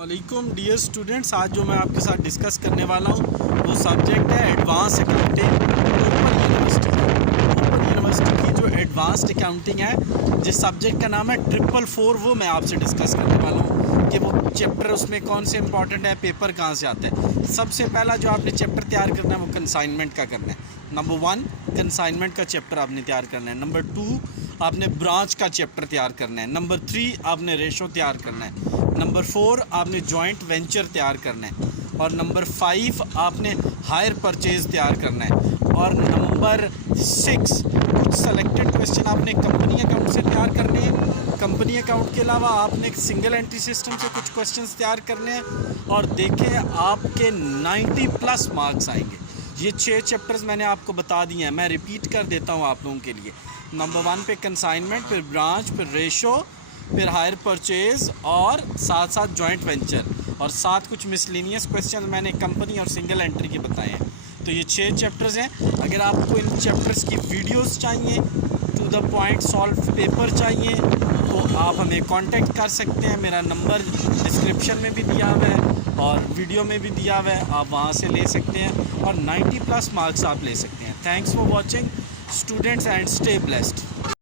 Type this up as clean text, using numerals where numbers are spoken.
वालेकुम dear students, आज जो मैं आपके साथ डिस्कस करने वाला हूँ वो सब्जेक्ट है एडवांस अकाउंटिंग ओपन यूनिवर्सिटी का। ओपन यूनिवर्सिटी की जो एडवांस्ड अकाउंटिंग है, जिस सब्जेक्ट का नाम है 444, वो मैं आपसे डिस्कस करने वाला हूँ कि वो चैप्टर उसमें कौन से इंपॉर्टेंट है, पेपर कहाँ से आता है। सबसे पहला जो आपने चैप्टर तैयार करना है वो कंसाइनमेंट का करना है। नंबर 1 कंसाइनमेंट का चैप्टर आपने तैयार करना है। नंबर 2 आपने ब्रांच का चैप्टर तैयार करना है। नंबर 3 आपने रेशो तैयार करना है। नंबर 4 आपने जॉइंट वेंचर तैयार करना है। और नंबर 5 आपने हायर परचेज तैयार करना है। और नंबर 6 कुछ सेलेक्टेड क्वेश्चन आपने कंपनी अकाउंट से तैयार करने हैं। कंपनी अकाउंट के अलावा आपने सिंगल एंट्री सिस्टम से कुछ क्वेश्चंस तैयार करने हैं। और देखें आपके 90+ मार्क्स आएंगे। ये 6 चैप्टर्स मैंने आपको बता दिए हैं, मैं रिपीट कर देता हूँ आप लोगों के लिए। नंबर 1 पे कंसाइनमेंट, फिर ब्रांच, फिर रेशो, फिर हायर परचेज और साथ साथ जॉइंट वेंचर, और साथ कुछ मिसलिनियस क्वेश्चन मैंने कंपनी और सिंगल एंट्री के बताए हैं। तो ये 6 चैप्टर्स हैं। अगर आपको इन चैप्टर्स की वीडियोस चाहिए, to the point solve paper चाहिए, तो आप हमें कांटेक्ट कर सकते हैं। मेरा नंबर डिस्क्रिप्शन में भी दिया हुआ है और वीडियो में भी दिया हुआ है, आप वहाँ से ले सकते हैं और 90+ मार्क्स आप ले सकते हैं। Thanks for watching students and stay blessed.